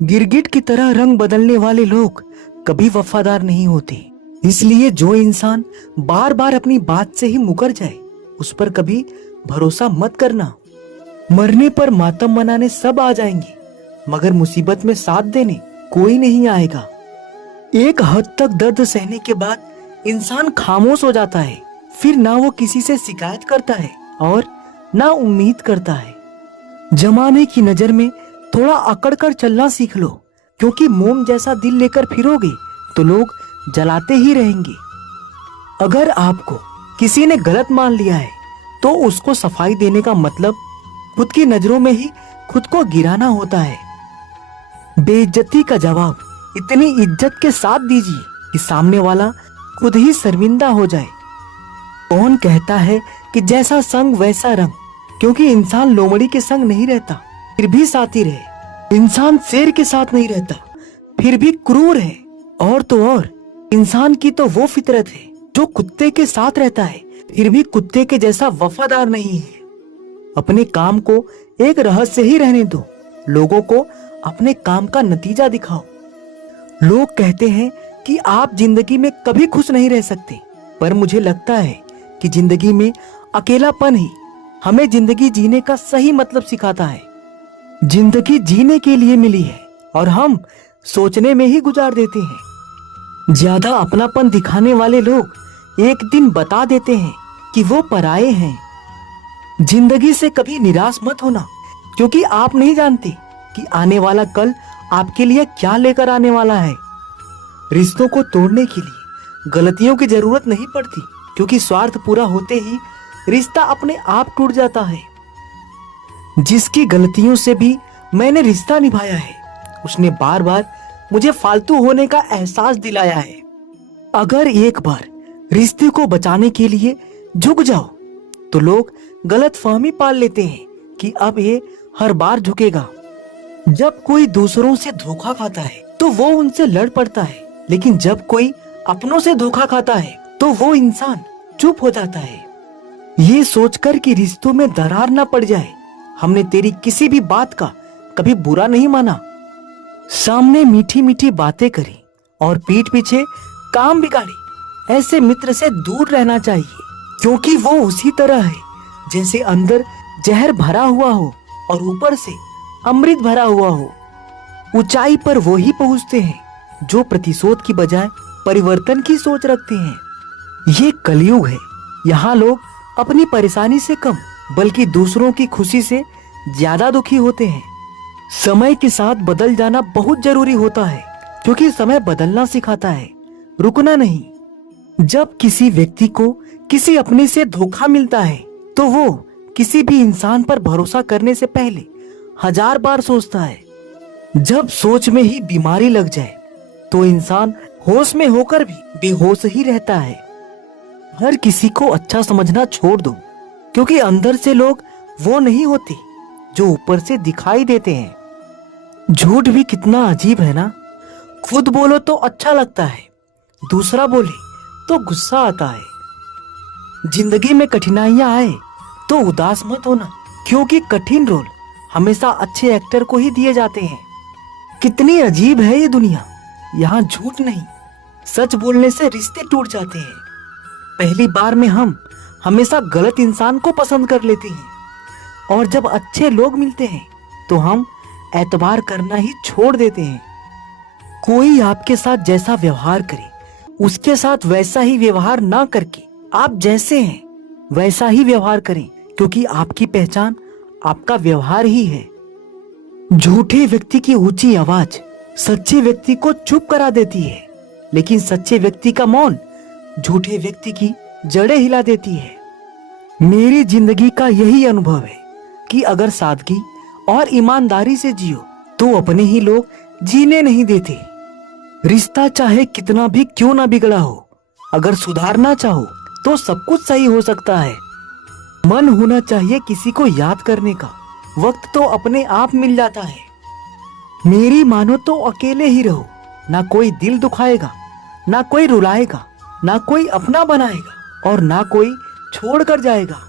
गिरगिट की तरह रंग बदलने वाले लोग कभी वफादार नहीं होते। इसलिए जो इंसान बार बार अपनी बात से ही मुकर जाए उस पर कभी भरोसा मत करना। मरने पर मातम मनाने सब आ जाएंगे, मगर मुसीबत में साथ देने कोई नहीं आएगा। एक हद तक दर्द सहने के बाद इंसान खामोश हो जाता है। फिर ना वो किसी से शिकायत करता है और ना उम्मीद करता है। जमाने की नजर में थोड़ा अकड़ कर चलना सीख लो, क्योंकि मोम जैसा दिल लेकर फिरोगे तो लोग जलाते ही रहेंगे। अगर आपको किसी ने गलत मान लिया है तो उसको सफाई देने का मतलब खुद की नजरों में ही खुद को गिराना होता है। बेइज्जती का जवाब इतनी इज्जत के साथ दीजिए कि सामने वाला खुद ही शर्मिंदा हो जाए। कौन कहता है कि जैसा संग वैसा रंग, क्योंकि इंसान लोमड़ी के संग नहीं रहता फिर भी साथी रहे। इंसान शेर के साथ नहीं रहता फिर भी क्रूर है। और तो और इंसान की तो वो फितरत है जो कुत्ते के साथ रहता है फिर भी कुत्ते के जैसा वफादार नहीं है। अपने काम को एक रहस्य ही रहने दो, लोगों को अपने काम का नतीजा दिखाओ। लोग कहते हैं कि आप जिंदगी में कभी खुश नहीं रह सकते, पर मुझे लगता है कि जिंदगी में अकेलापन ही हमें जिंदगी जीने का सही मतलब सिखाता है। जिंदगी जीने के लिए मिली है और हम सोचने में ही गुजार देते हैं। ज्यादा अपनापन दिखाने वाले लोग एक दिन बता देते हैं कि वो पराये हैं। जिंदगी से कभी निराश मत होना, क्योंकि आप नहीं जानते कि आने वाला कल आपके लिए क्या लेकर आने वाला है। रिश्तों को तोड़ने के लिए गलतियों की जरूरत नहीं पड़ती, क्योंकि स्वार्थ पूरा होते ही रिश्ता अपने आप टूट जाता है। जिसकी गलतियों से भी मैंने रिश्ता निभाया है उसने बार बार मुझे फालतू होने का एहसास दिलाया है। अगर एक बार रिश्ते को बचाने के लिए झुक जाओ तो लोग गलत फहमी पाल लेते हैं कि अब ये हर बार झुकेगा। जब कोई दूसरों से धोखा खाता है तो वो उनसे लड़ पड़ता है, लेकिन जब कोई अपनों से धोखा खाता है तो वो इंसान चुप हो जाता है। ये सोचकर कि रिश्तों में दरार ना पड़ जाए, हमने तेरी किसी भी बात का कभी बुरा नहीं माना। सामने मीठी मीठी बातें करी और पीठ पीछे काम बिगाड़ी, ऐसे मित्र से दूर रहना चाहिए, क्योंकि वो उसी तरह है जैसे अंदर जहर भरा हुआ हो और ऊपर से अमृत भरा हुआ हो। ऊंचाई पर वो ही पहुंचते हैं जो प्रतिशोध की बजाय परिवर्तन की सोच रखते हैं। ये कलयुग है, यहाँ लोग अपनी परेशानी से कम बल्कि दूसरों की खुशी से ज्यादा दुखी होते हैं। समय के साथ बदल जाना बहुत जरूरी होता है, क्योंकि समय बदलना सिखाता है, रुकना नहीं। जब किसी व्यक्ति को किसी अपने से धोखा मिलता है तो वो किसी भी इंसान पर भरोसा करने से पहले 1000 बार सोचता है। जब सोच में ही बीमारी लग जाए तो इंसान होश में होकर भी बेहोश ही रहता है। हर किसी को अच्छा समझना छोड़ दो, क्योंकि अंदर से लोग वो नहीं होते जो ऊपर से दिखाई देते हैं। झूठ भी कितना अजीब है ना। खुद बोलो तो अच्छा लगता है, दूसरा बोले तो गुस्सा आता है। जिंदगी में कठिनाइयां आए तो उदास मत होना, क्योंकि कठिन रोल हमेशा अच्छे एक्टर को ही दिए जाते हैं। कितनी अजीब है ये दुनिया, यहाँ झूठ नहीं सच बोलने से रिश्ते टूट जाते हैं। पहली बार में हम हमेशा गलत इंसान को पसंद कर लेते हैं, और जब अच्छे लोग मिलते हैं तो हम एतबार करना ही छोड़ देते हैं। कोई आपके साथ जैसा व्यवहार करे उसके साथ वैसा ही व्यवहार ना करके आप जैसे हैं वैसा ही व्यवहार करें, क्योंकि आपकी पहचान आपका व्यवहार ही है। झूठे व्यक्ति की ऊंची आवाज सच्चे व्यक्ति को चुप करा देती है, लेकिन सच्चे व्यक्ति का मौन झूठे व्यक्ति की जड़ें हिला देती है। मेरी जिंदगी का यही अनुभव है कि अगर सादगी और ईमानदारी से जियो तो अपने ही लोग जीने नहीं देते। रिश्ता चाहे कितना भी क्यों ना बिगड़ा हो, अगर सुधारना चाहो तो सब कुछ सही हो सकता है। मन होना चाहिए किसी को याद करने का, वक्त तो अपने आप मिल जाता है। मेरी मानो तो अकेले ही रहो, ना कोई दिल दुखाएगा, ना कोई रुलाएगा, ना कोई अपना बनाएगा और ना कोई छोड़ कर जाएगा।